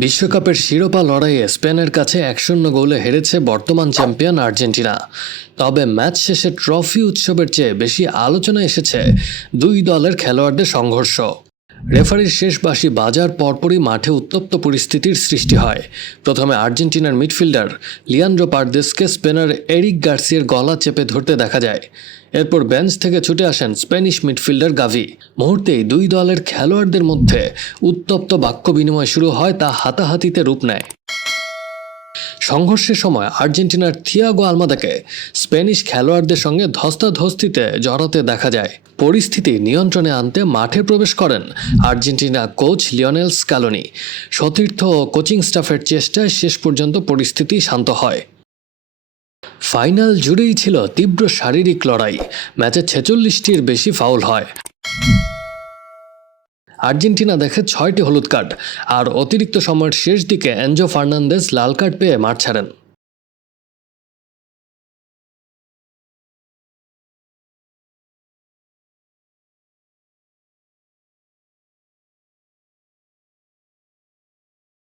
বিশ্বকাপের শিরোপা লড়াইয়ে স্পেনের কাছে 1-0 গোলে হেরেছে বর্তমান চ্যাম্পিয়ন আর্জেন্টিনা। তবে ম্যাচ শেষে ট্রফি উৎসবের চেয়ে বেশি আলোচনা এসেছে দুই দলের খেলোয়াড়দের সংঘর্ষ। রেফারির শেষ বাঁশি বাজার পরপরই মাঠে উত্তপ্ত পরিস্থিতির সৃষ্টি হয়। প্রথমে আর্জেন্টিনার মিডফিল্ডার লিয়ান্ড্রো পারদেসকে স্পেনার এরিক গার্সিয়ার গলা চেপে ধরতে দেখা যায়। এরপর বেঞ্চ থেকে ছুটে আসেন স্প্যানিশ মিডফিল্ডার গাভি। মুহূর্তেই দুই দলের খেলোয়াড়দের মধ্যে উত্তপ্ত বাক্য বিনিময় শুরু হয়, তা হাতাহাতিতে রূপ নেয়। সংঘর্ষের সময় আর্জেন্টিনার থিয়াগো আলমাদাকে স্প্যানিশ খেলোয়াড়দের সঙ্গে ধস্তাধস্তিতে জড়াতে দেখা যায়। পরিস্থিতি নিয়ন্ত্রণে আনতে মাঠে প্রবেশ করেন আর্জেন্টিনা কোচ লিওনেল স্ক্যালোনি। সতীর্থ ও কোচিং স্টাফের চেষ্টায় শেষ পর্যন্ত পরিস্থিতি শান্ত হয়। ফাইনাল জুড়েই ছিল তীব্র শারীরিক লড়াই। ম্যাচে 46টির বেশি ফাউল হয়। আর্জেন্টিনা দেখে 6টি হলুদ কার্ড, আর অতিরিক্ত সময়ের শেষ দিকে এনজো ফার্নান্দেজ লাল কার্ড পেয়ে মাঠ ছাড়েন।